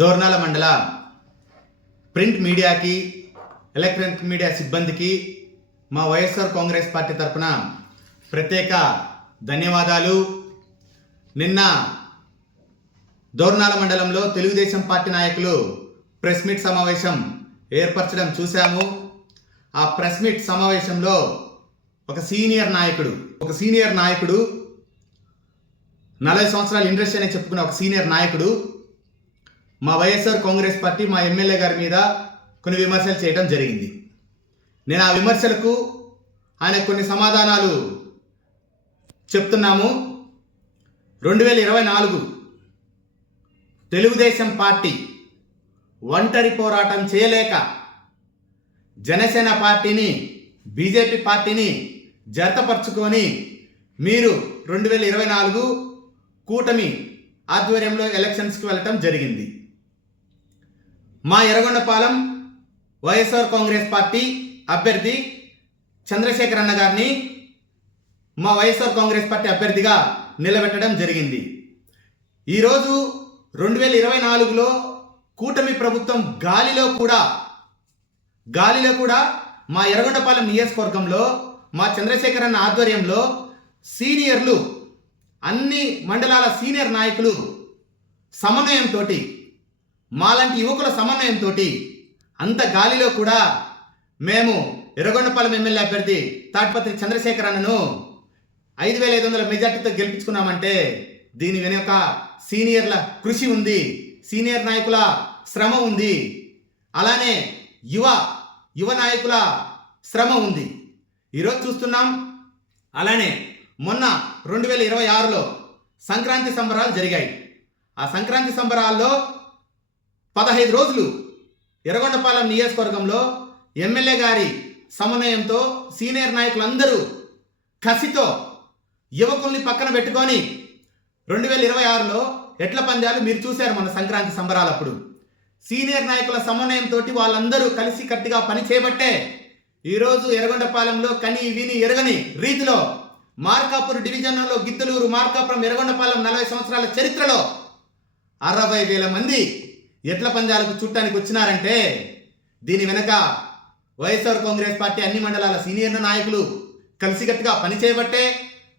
దోర్నాల మండల ప్రింట్ మీడియాకి electronic media సిబ్బందికి మా వైఎస్ఆర్ కాంగ్రెస్ పార్టీ తరఫున ప్రత్యేక ధన్యవాదాలు. నిన్న దోర్నాల మండలంలో తెలుగుదేశం పార్టీ నాయకులు ప్రెస్ మీట్ సమావేశం ఏర్పరచడం చూశాము. ఆ ప్రెస్ మీట్ సమావేశంలో ఒక సీనియర్ నాయకుడు 40 సంవత్సరాల ఇండస్ట్రీ అని చెప్పుకున్న ఒక సీనియర్ నాయకుడు మా వైఎస్ఆర్ కాంగ్రెస్ పార్టీ మా ఎమ్మెల్యే గారి మీద కొన్ని విమర్శలు చేయడం జరిగింది. నేను ఆ విమర్శలకు ఆయన కొన్ని సమాధానాలు చెప్తున్నాము. 2024 తెలుగుదేశం పార్టీ ఒంటరి పోరాటం చేయలేక జనసేన పార్టీని బీజేపీ పార్టీని జతపరుచుకొని మీరు 2024 కూటమి ఆధ్వర్యంలో ఎలక్షన్స్కి వెళ్ళటం జరిగింది. మా ఎర్రగొండపాలెం వైఎస్ఆర్ కాంగ్రెస్ పార్టీ అభ్యర్థి చంద్రశేఖర్ అన్న గారిని మా వైఎస్ఆర్ కాంగ్రెస్ పార్టీ అభ్యర్థిగా నిలబెట్టడం జరిగింది. ఈరోజు 2024లో కూటమి ప్రభుత్వం గాలిలో కూడా మా ఎర్రగొండపాలెం నియోజకవర్గంలో మా చంద్రశేఖర్ అన్న ఆధ్వర్యంలో సీనియర్లు అన్ని మండలాల సీనియర్ నాయకులు సమన్వయంతో మాలాంటి యువకుల సమన్వయంతో అంత గాలిలో కూడా మేము ఎర్రగొండపాలెం ఎమ్మెల్యే అభ్యర్థి తాటిపత్రి చంద్రశేఖర్ అన్నను 5500 మెజార్టీతో గెలిపించుకున్నామంటే దీని వెనుక సీనియర్ల కృషి ఉంది, సీనియర్ నాయకుల శ్రమ ఉంది, అలానే యువ నాయకుల శ్రమ ఉంది. ఈరోజు చూస్తున్నాం. అలానే మొన్న 2026లో సంక్రాంతి సంబరాలు జరిగాయి. ఆ సంక్రాంతి సంబరాల్లో 15 రోజులు ఎర్రగొండపాలెం నియోజకవర్గంలో ఎమ్మెల్యే గారి సమన్వయంతో సీనియర్ నాయకులందరూ కసితో యువకుల్ని పక్కన పెట్టుకొని 2026లో ఎట్ల పందాలు మీరు చూశారు. మన సంక్రాంతి సంబరాలప్పుడు సీనియర్ నాయకుల సమన్వయంతో వాళ్ళందరూ కలిసి కట్టిగా పని చేయబట్టే ఈరోజు ఎర్రగొండపాలెంలో కని విని ఎరగని రీతిలో మార్కాపురం డివిజన్లో గిద్దలూరు మార్కాపురం ఎర్రగొండపాలెం 40 సంవత్సరాల చరిత్రలో 60,000 మంది ఎట్ల పందాలకు చుట్టానికి వచ్చినారంటే దీని వెనక వైఎస్ఆర్ కాంగ్రెస్ పార్టీ అన్ని మండలాల సీనియర్ నాయకులు కలిసికట్టుగా పనిచేయబట్టే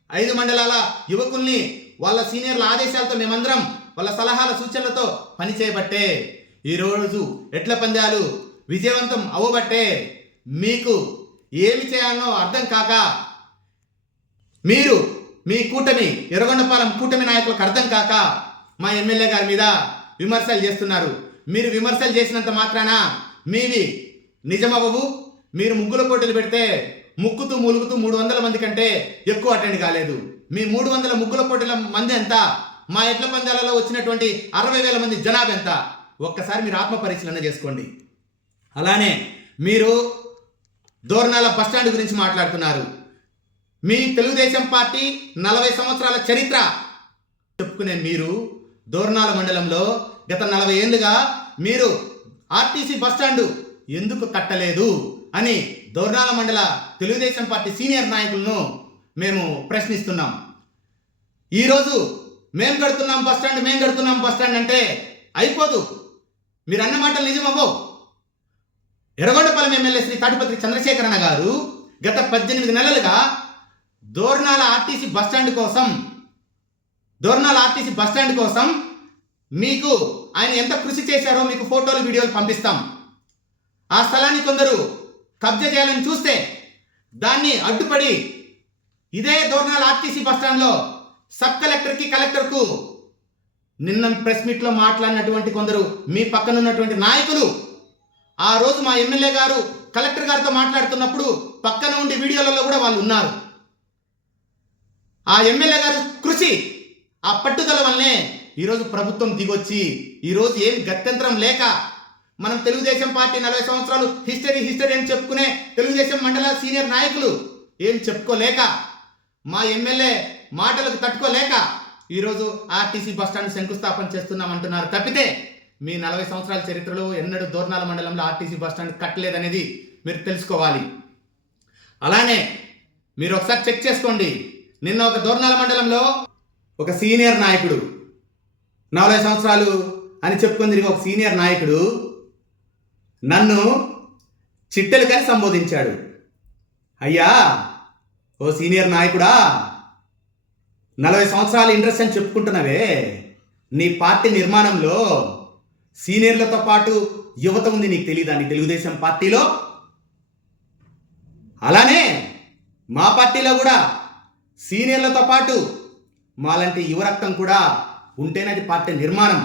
5 మండలాల యువకుల్ని వాళ్ళ సీనియర్ల ఆదేశాలతో మేమందరం వాళ్ళ సలహాల సూచనలతో పనిచేయబట్టే ఈరోజు ఎట్ల పందాలు విజయవంతం అవ్వబట్టే మీకు ఏమి చేయాలనో అర్థం కాక మీరు మీ కూటమి ఎర్రగొండపాలెం కూటమి నాయకులకు అర్థం కాక మా ఎమ్మెల్యే గారి మీద విమర్శలు చేస్తున్నారు. మీరు విమర్శలు చేసినంత మాత్రాన మీవి నిజమవ్వవు. మీరు ముగ్గుల పోటీలు పెడితే ముక్కుతూ మూలుగుతూ 300 మంది కంటే ఎక్కువ అటెండ్ కాలేదు. మీ 300 ముగ్గుల పోటీల మంది ఎంత? మా ఎడ్ల పందాలలో వచ్చినటువంటి 60,000 మంది జనాభా ఎంత? ఒక్కసారి మీరు ఆత్మ పరిశీలన చేసుకోండి. అలానే మీరు దోర్నాల బస్టాండ్ గురించి మాట్లాడుతున్నారు. మీ తెలుగుదేశం పార్టీ 40 సంవత్సరాల చరిత్ర చెప్పుకునే మీరు దోర్నాల మండలంలో గత 40 ఏళ్ళుగా మీరు ఆర్టీసీ బస్టాండ్ ఎందుకు కట్టలేదు అని దోర్నాల మండల తెలుగుదేశం పార్టీ సీనియర్ నాయకులను మేము ప్రశ్నిస్తున్నాం. ఈరోజు మేము కడుతున్నాం బస్టాండ్ అంటే అయిపోదు. మీరు అన్న మాటలు నిజమవ్వవు. ఎర్రగొండపాలెం ఎమ్మెల్యే శ్రీ తాటిపత్రి చంద్రశేఖర్ అన్న గారు గత 18 నెలలుగా దోర్నాల ఆర్టీసీ బస్టాండ్ కోసం మీకు ఆయన ఎంత కృషి చేశారో మీకు ఫోటోలు వీడియోలు పంపిస్తాం. ఆ స్థలాన్ని కొందరు కబ్జా చేయాలని చూస్తే దాన్ని అడ్డుపడి ఇదే దోర్నాల ఆర్టీసీ బస్టాండ్లో సబ్ కలెక్టర్కు నిన్న ప్రెస్ మీట్లో మాట్లాడినటువంటి కొందరు మీ పక్కన ఉన్నటువంటి నాయకులు ఆ రోజు మా ఎమ్మెల్యే గారు కలెక్టర్ గారితో మాట్లాడుతున్నప్పుడు పక్కన ఉండి వీడియోలలో కూడా వాళ్ళు ఉన్నారు. ఆ ఎమ్మెల్యే గారు కృషి, ఆ పట్టుదల వల్లనే ఈరోజు ప్రభుత్వం దిగొచ్చి ఈరోజు ఏం గత్యంతరం లేక మనం తెలుగుదేశం పార్టీ 40 సంవత్సరాలు హిస్టరీ అని చెప్పుకునే తెలుగుదేశం మండల సీనియర్ నాయకులు ఏం చెప్పుకోలేక మా ఎమ్మెల్యే మాటలకు తట్టుకోలేక ఈరోజు ఆర్టీసీ బస్టాండ్ శంకుస్థాపన చేస్తున్నామంటున్నారు తప్పితే మీ 40 సంవత్సరాల చరిత్రలో ఎన్నడూ దోర్నాల మండలంలో ఆర్టీసీ బస్టాండ్ కట్టలేదనేది మీరు తెలుసుకోవాలి. అలానే మీరు ఒకసారి చెక్ చేసుకోండి. నిన్న ఒక దోర్నాల మండలంలో ఒక సీనియర్ నాయకుడు 40 సంవత్సరాలు అని చెప్పుకొని తిరిగి ఒక సీనియర్ నాయకుడు నన్ను చిట్టెలుకని సంబోధించాడు. అయ్యా, ఓ సీనియర్ నాయకుడా, 40 సంవత్సరాల ఇంట్రెస్ట్ అని చెప్పుకుంటున్నావే, నీ పార్టీ నిర్మాణంలో సీనియర్లతో పాటు యువత ఉంది, నీకు తెలియదా? నీ తెలుగుదేశం పార్టీలో అలానే మా పార్టీలో కూడా సీనియర్లతో పాటు మాలాంటి యువరక్తం కూడా ఉంటేనే అది పార్టీ నిర్మాణం.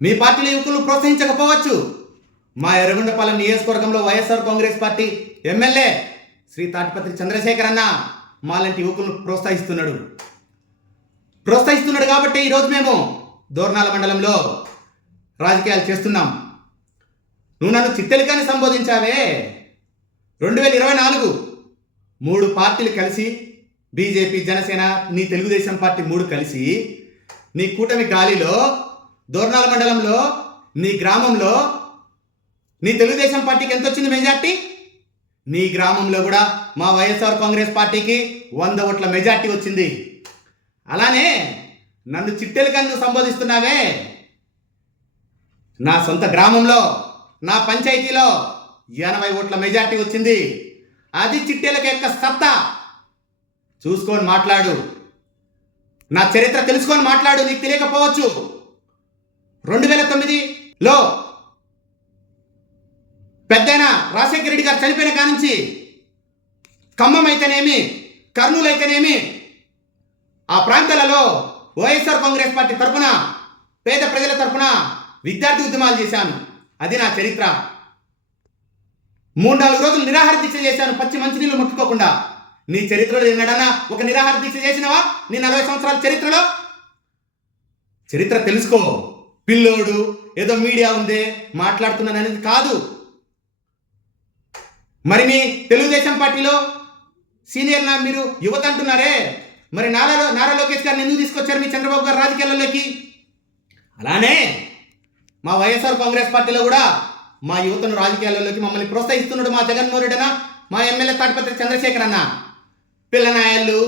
మీ పార్టీలో యువకులు ప్రోత్సహించకపోవచ్చు. మా ఎర్రగొండపాలెం నియోజకవర్గంలో వైఎస్ఆర్ కాంగ్రెస్ పార్టీ ఎమ్మెల్యే శ్రీ తాటిపత్రి చంద్రశేఖర్ అన్న మాలాంటి యువకులను ప్రోత్సహిస్తున్నాడు కాబట్టి ఈరోజు మేము దోర్నాల మండలంలో రాజకీయాలు చేస్తున్నాం. నువ్వు నన్ను చిట్టెలికని సంబోధించావే. 2024 3 పార్టీలు కలిసి, బీజేపీ, జనసేన, నీ తెలుగుదేశం పార్టీ 3 కలిసి నీ కూటమి గాలిలో దోర్నాల మండలంలో నీ గ్రామంలో నీ తెలుగుదేశం పార్టీకి ఎంత వచ్చింది మెజార్టీ? నీ గ్రామంలో కూడా మా వైఎస్ఆర్ కాంగ్రెస్ పార్టీకి 100 ఓట్ల మెజార్టీ వచ్చింది. అలానే నన్ను చిట్టెలికని నువ్వు సంబోధిస్తున్నావే. నా సొంత గ్రామంలో, నా పంచాయతీలో 80 ఓట్ల మెజార్టీ వచ్చింది. అది చిట్టెలక యొక్క సత్తా. చూసుకొని మాట్లాడు, నా చరిత్ర తెలుసుకొని మాట్లాడు. నీకు తెలియకపోవచ్చు. 2009లో పెద్దయిన రాజశేఖర రెడ్డి గారు చనిపోయిన కానుంచి ఖమ్మం అయితేనేమి, కర్నూలు అయితేనేమి, ఆ ప్రాంతాలలో వైఎస్ఆర్ కాంగ్రెస్ పార్టీ తరఫున, పేద ప్రజల తరఫున విద్యార్థి ఉద్యమాలు చేశాను. అది నా చరిత్ర. 3-4 రోజులు నిరాహార దీక్ష చేశాను, పచ్చి మంచినీళ్ళు ముట్టుకోకుండా. నీ చరిత్రలో ఎన్నడన్నా ఒక నిరాహార దీక్ష చేసినవా? నీ 40 సంవత్సరాల చరిత్రలో చరిత్ర తెలుసుకో. పిల్లోడు ఏదో మీడియా ఉందే మాట్లాడుతున్నాను అనేది కాదు. మరి మీ తెలుగుదేశం పార్టీలో సీనియర్ మీరు యువత అంటున్నారే, మరి నారా లోకేష్ గారిని ఎందుకు తీసుకొచ్చారు మీ చంద్రబాబు గారు రాజకీయాల్లోకి? అలానే మా వైఎస్ఆర్ కాంగ్రెస్ పార్టీలో కూడా మా యువతను రాజకీయాల్లోకి మమ్మల్ని ప్రోత్సహిస్తున్నాడు మా జగన్మోహన్ రెడ్డి అన్న, మా ఎమ్మెల్యే తాటిపత్రి చంద్రశేఖర్ అన్న. పిల్లనాయాళ్ళు,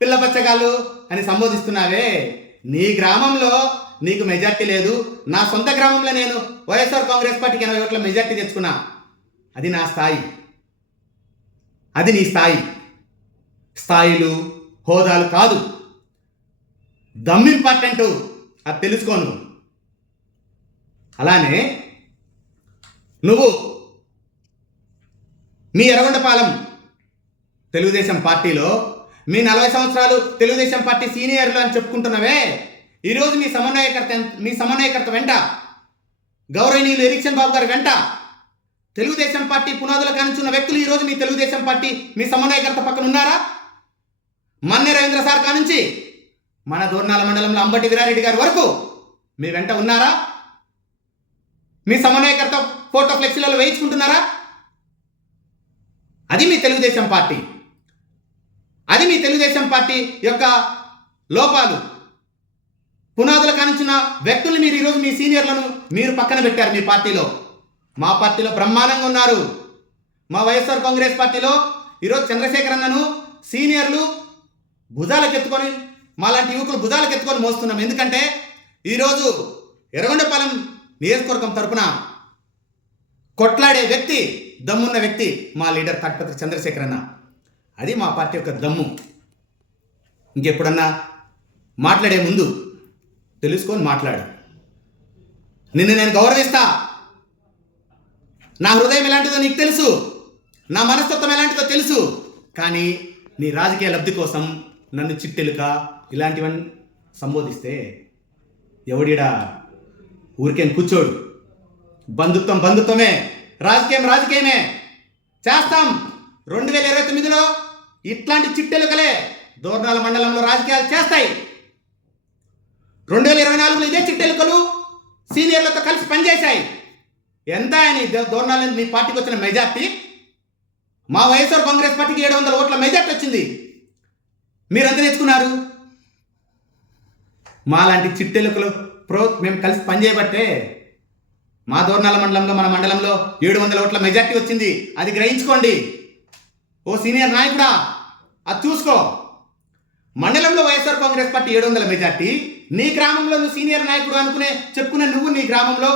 పిల్ల బచ్చగాళ్ళు అని సంబోధిస్తున్నావే. నీ గ్రామంలో నీకు మెజార్టీ లేదు. నా సొంత గ్రామంలో నేను వైఎస్ఆర్ కాంగ్రెస్ పార్టీకి 80 ఓట్ల మెజార్టీ తెచ్చుకున్నా. అది నా స్థాయి, అది నీ స్థాయి. స్థాయిలు, హోదాలు కాదు, దమ్ ఇంపార్టెంట్. అది తెలుసుకోను. అలానే నువ్వు మీ ఎర్రగొండపాలెం తెలుగుదేశం పార్టీలో మీ 40 సంవత్సరాలు తెలుగుదేశం పార్టీ సీనియర్లు అని చెప్పుకుంటున్నవే. ఈరోజు మీ సమన్వయకర్త వెంట, గౌరవనీయులు ఎరిక్షన్ బాబు గారి వెంట తెలుగుదేశం పార్టీ పునాదులు కానిచున్న వ్యక్తులు ఈరోజు మీ తెలుగుదేశం పార్టీ మీ సమన్వయకర్త పక్కన ఉన్నారా? మన్నె రవీంద్ర సార్ కానుంచి మన దోర్నాల మండలంలో అంబటి వీరారెడ్డి గారి వరకు మీ వెంట ఉన్నారా? మీ సమన్వయకర్త ఫోటో ఫ్లెక్సీలలో వేయించుకుంటున్నారా? అది మీ తెలుగుదేశం పార్టీ. అది మీ తెలుగుదేశం పార్టీ యొక్క లోపాలు. పునాదులు కానించిన వ్యక్తుల్ని మీరు ఈరోజు మీ సీనియర్లను మీరు పక్కన పెట్టారు మీ పార్టీలో. మా పార్టీలో బ్రహ్మాండంగా ఉన్నారు. మా వైఎస్ఆర్ కాంగ్రెస్ పార్టీలో ఈరోజు చంద్రశేఖర్ అన్నను సీనియర్లు భుజాలకెత్తుకొని, మాలాంటి యువకులు భుజాలకెత్తుకొని మోస్తున్నాం. ఎందుకంటే ఈరోజు ఎర్రగొండపాలెం నియోజకవర్గం తరపున కొట్లాడే వ్యక్తి, దమ్మున్న వ్యక్తి మా లీడర్ తాటిపత్రి చంద్రశేఖర్ అన్న. అది మా పార్టీ యొక్క దమ్ము. ఇంకెప్పుడన్నా మాట్లాడే ముందు తెలుసుకొని మాట్లాడు. నిన్ను నేను గౌరవిస్తా. నా హృదయం ఎలాంటిదో నీకు తెలుసు, నా మనస్తత్వం ఎలాంటిదో తెలుసు. కానీ నీ రాజకీయ లబ్ధి కోసం నన్ను చిట్టెలుక ఇలాంటివన్నీ సంబోధిస్తే ఎవడిడా ఊరికేం కూర్చోడు. బంధుత్వం బంధుత్వమే, రాజకీయం రాజకీయమే. చేస్తాం. 2029లో ఇట్లాంటి చిట్టెలుకలే దోర్నాల మండలంలో రాజకీయాలు చేస్తాయి. 2024లో ఇదే చిట్టెలుకలు సీనియర్లతో కలిసి పనిచేశాయి. ఎంత అని దోర్నాల మీ పార్టీకి వచ్చిన మెజార్టీ? మా వైఎస్ఆర్ కాంగ్రెస్ పార్టీకి 700 ఓట్ల మెజార్టీ వచ్చింది. మీరంతా తెచ్చుకున్నారు. మాలాంటి చిట్టెలుకలు మేము కలిసి పనిచేయబట్టే మా దోర్నాల మండలంలో, మన మండలంలో 700 ఓట్ల మెజార్టీ వచ్చింది. అది గ్రహించుకోండి ఓ సీనియర్ నాయకుడా, అది చూసుకో. మండలంలో వైఎస్ఆర్ కాంగ్రెస్ పార్టీ 700 మెజార్టీ, నీ గ్రామంలో నువ్వు సీనియర్ నాయకుడు చెప్పుకునే నువ్వు నీ గ్రామంలో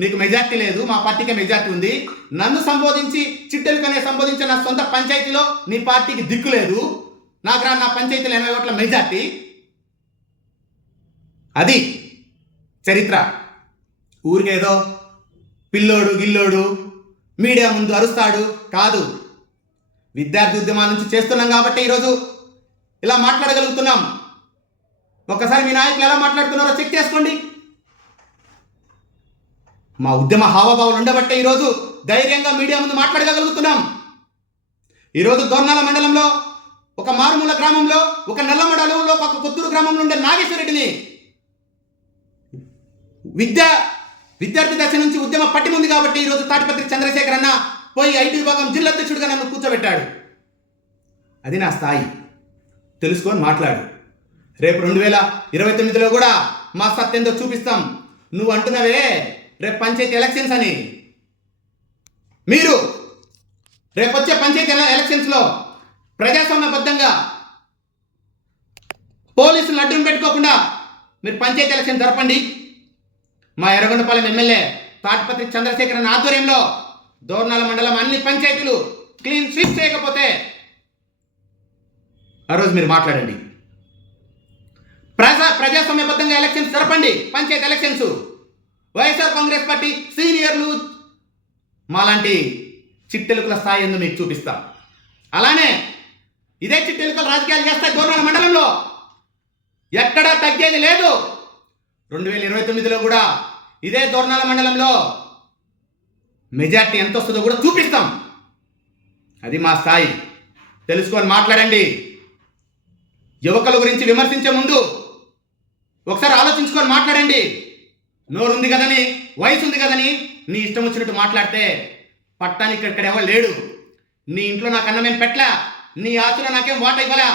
నీకు మెజార్టీ లేదు, మా పార్టీకే మెజార్టీ ఉంది. నన్ను సంబోధించి చిట్టెలుకనే సంబోధించే నా సొంత పంచాయతీలో నీ పార్టీకి దిక్కు లేదు. నా పంచాయతీలో 80 ఓట్ల మెజార్టీ. అది చరిత్ర. ఊరికేదో పిల్లోడు గిల్లోడు మీడియా ముందు అరుస్తాడు కాదు. విద్యార్థి ఉద్యమాల నుంచి చేస్తున్నాం కాబట్టి ఈరోజు ఇలా మాట్లాడగలుగుతున్నాం. ఒక్కసారి మీ నాయకులు ఎలా మాట్లాడుతున్నారో చెక్ చేసుకోండి. మా ఉద్యమ హావభావాలు ఉండబట్టే ఈరోజు ధైర్యంగా మీడియా ముందు మాట్లాడగలుగుతున్నాం. ఈరోజు దోర్నాల మండలంలో ఒక మారుమూల గ్రామంలో, ఒక నల్లమడ అడవుల్లో, ఒక కొత్తూరు గ్రామంలో ఉండే నాగేశ్వరరెడ్డిని విద్యార్థి దశ నుంచి ఉద్యమ పట్టి ఉంది కాబట్టి ఈరోజు తాటిపత్రి చంద్రశేఖర్ అన్న పోయి ఐటీ విభాగం జిల్లా అధ్యక్షుడిగా నన్ను కూర్చోబెట్టాడు. అది నా స్థాయి. తెలుసుకొని మాట్లాడు. రేపు 2029లో కూడా మా సత్యంతో చూపిస్తాం. నువ్వు అంటున్నావే రేపు పంచాయతీ ఎలక్షన్స్ అని. మీరు రేపు వచ్చే పంచాయతీ ఎలక్షన్స్లో ప్రజాస్వామ్యబద్ధంగా పోలీసులను అడ్డం పెట్టుకోకుండా మీరు పంచాయతీ ఎలక్షన్ జరపండి. మా ఎర్రగొండపాలెం ఎమ్మెల్యే తాటిపత్రి చంద్రశేఖర్ అన్న ఆధ్వర్యంలో దోర్నాల మండలం అన్ని పంచాయతీలు క్లీన్ స్వీప్ చేయకపోతే ఆ రోజు మీరు మాట్లాడండి. ప్రజాస్వామ్యబద్ధంగా ఎలక్షన్స్ జరపండి. పంచాయతీ ఎలక్షన్స్ వైఎస్ఆర్ కాంగ్రెస్ పార్టీ సీనియర్లు మాలాంటి చిట్టెలుకల స్థాయి ఎందుకు మీకు చూపిస్తాం. అలానే ఇదే చిట్టెలుకలు రాజకీయాలు చేస్తాయి దోర్నాల మండలంలో. ఎక్కడా తగ్గేది లేదు. 2029లో కూడా ఇదే దోర్నాల మండలంలో మెజార్టీ ఎంత వస్తుందో కూడా చూపిస్తాం. అది మా స్థాయి. తెలుసుకొని మాట్లాడండి. యువకుల గురించి విమర్శించే ముందు ఒకసారి ఆలోచించుకొని మాట్లాడండి. నోరుంది కదని, వయసు ఉంది కదని నీ ఇష్టం వచ్చినట్టు మాట్లాడితే పట్టానికి ఇక్కడ ఎవరు లేడు. నీ ఇంట్లో నాకు అన్నమేం పెట్టలా, నీ ఆస్తులో నాకేం వాట ఇవ్వలా.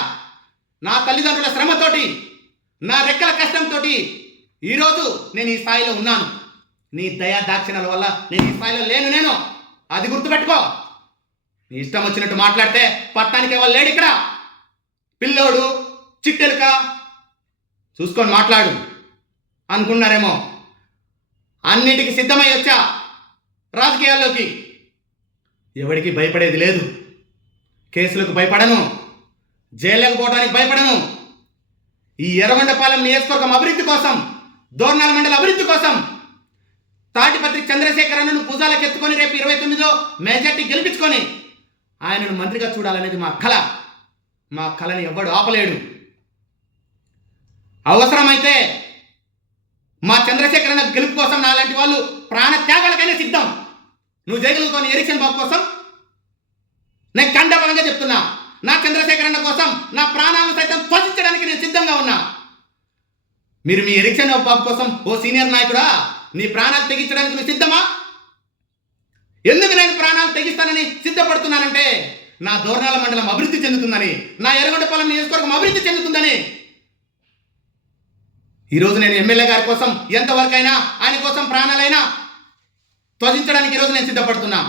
నా తల్లిదండ్రుల శ్రమతోటి, నా రెక్కల కష్టంతో ఈరోజు నేను ఈ స్థాయిలో ఉన్నాను. నీ దయా దాక్షిణాల వల్ల నేను ఈ స్థాయిలో లేను. అది గుర్తుపెట్టుకో. నీ ఇష్టం వచ్చినట్టు మాట్లాడితే పట్టానికి ఎవరు లేడు ఇక్కడ. పిల్లోడు చిట్టెలుక చూసుకొని మాట్లాడు అనుకున్నారేమో. అన్నిటికీ సిద్ధమై వచ్చా రాజకీయాల్లోకి. ఎవరికి భయపడేది లేదు. కేసులకు భయపడను, జైళ్ళకు పోవడానికి భయపడను. ఈ ఎర్రగొండపాలెం నియోజకవర్గం అభివృద్ధి కోసం, దోర్నాల మండల అభివృద్ధి కోసం తాటిపత్రి చంద్రశేఖర్ అన్నను భుజాలకు ఎత్తుకొని రేపు 29లో మెజార్టీ గెలిపించుకొని ఆయనను మంత్రిగా చూడాలనేది మా కళ. మా కళని ఎవ్వడు ఆపలేడు. అవసరమైతే మా చంద్రశేఖర్ అన్న గెలుపు కోసం నాలాంటి వాళ్ళు ప్రాణ త్యాగాలకైనా సిద్ధం. నువ్వు చేయగలుగుతావు ఎలక్షన్ బాబు కోసం. నేను కండబలంగా చెప్తున్నా, నా చంద్రశేఖర్ అన్న కోసం నా ప్రాణాలను సైతం త్వజించడానికి నేను సిద్ధంగా ఉన్నా. మీరు మీ ఎలక్షన్ బాబు కోసం ఓ సీనియర్ నాయకుడా నీ ప్రాణాలు తెగించడానికి నువ్వు సిద్ధమా? ఎందుకు నేను ప్రాణాలు తెగిస్తానని సిద్ధపడుతున్నానంటే నా దోర్నాల మండలం అభివృద్ధి చెందుతుందని, నా ఎర్రగొండపాలెం నియోజకవర్గం అభివృద్ధి చెందుతుందని. ఈరోజు నేను ఎమ్మెల్యే గారి కోసం ఎంతవరకైనా ఆయన కోసం ప్రాణాలైనా త్వజించడానికి ఈరోజు నేను సిద్ధపడుతున్నా.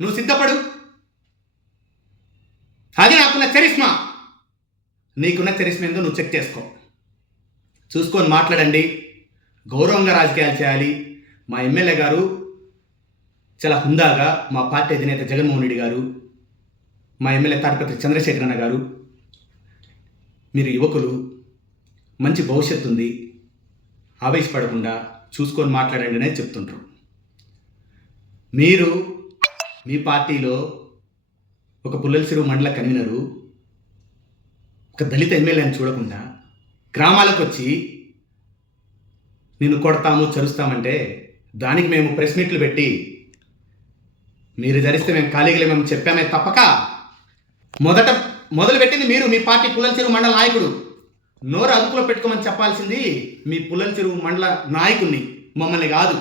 నువ్వు సిద్ధపడు. అది నాకున్న చరిష్మా. నీకున్న చరిష్మా ఏందో నువ్వు చెక్ చేసుకో. చూసుకొని మాట్లాడండి. గౌరవంగా రాజకీయాలు చేయాలి. మా ఎమ్మెల్యే గారు చాలా హుందాగా, మా పార్టీ అధినేత జగన్మోహన్ రెడ్డి గారు, మా ఎమ్మెల్యే తాటిపత్రి చంద్రశేఖర్ అన్న గారు, మీరు యువకులు, మంచి భవిష్యత్తు ఉంది, ఆవేశపడకుండా చూసుకొని మాట్లాడండి అనేది చెప్తుంటారు. మీరు మీ పార్టీలో ఒక పుల్లల చెరువు మండల కన్వీనరు ఒక దళిత ఎమ్మెల్యేని చూడకుండా గ్రామాలకు వచ్చి నిన్ను కొడతాము చరుస్తామంటే దానికి మేము ప్రెస్ మీట్లు పెట్టి మీరు ధరిస్తే మేము ఖాళీగా మేము చెప్పామే తప్పక మొదలుపెట్టింది మీరు, మీ పార్టీ పుల్లల చెరువు మండల నాయకుడు. నోరు అదుపులో పెట్టుకోమని చెప్పాల్సింది మీ పుల్లల చెరువు మండల నాయకుడిని, మమ్మల్ని కాదు.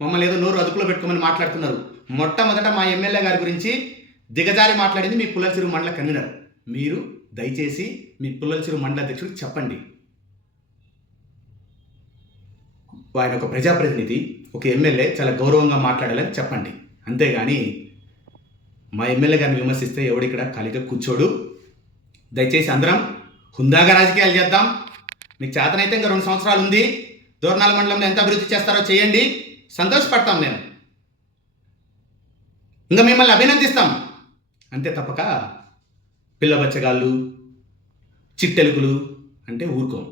మమ్మల్ని ఏదో నోరు అదుపులో పెట్టుకోమని మాట్లాడుతున్నారు. మొట్టమొదట మా ఎమ్మెల్యే గారి గురించి దిగజారి మాట్లాడింది మీ పుల్లల చెరువు మండల కన్వీనర్. మీరు దయచేసి మీ పుల్లల చెరువు మండల అధ్యక్షుడికి చెప్పండి. ఆయన ఒక ప్రజాప్రతినిధి, ఒక ఎమ్మెల్యే, చాలా గౌరవంగా మాట్లాడాలని చెప్పండి. అంతేగాని మా ఎమ్మెల్యే గారిని విమర్శిస్తే ఎవడిక్కడ ఖాళీగా కూర్చోడు. దయచేసి అందరం హుందాగా రాజకీయాలు చేద్దాం. మీకు చేతనైతే ఇంకా 2 సంవత్సరాలు ఉంది. దూరణాల మండలంలో ఎంత అభివృద్ధి చేస్తారో చేయండి, సంతోషపడతాం మేము. ఇంకా మిమ్మల్ని అభినందిస్తాం. అంతే తప్పక పిల్ల బచ్చగాళ్ళు, చిట్టెలుగులు అంటే ఊరుకోం.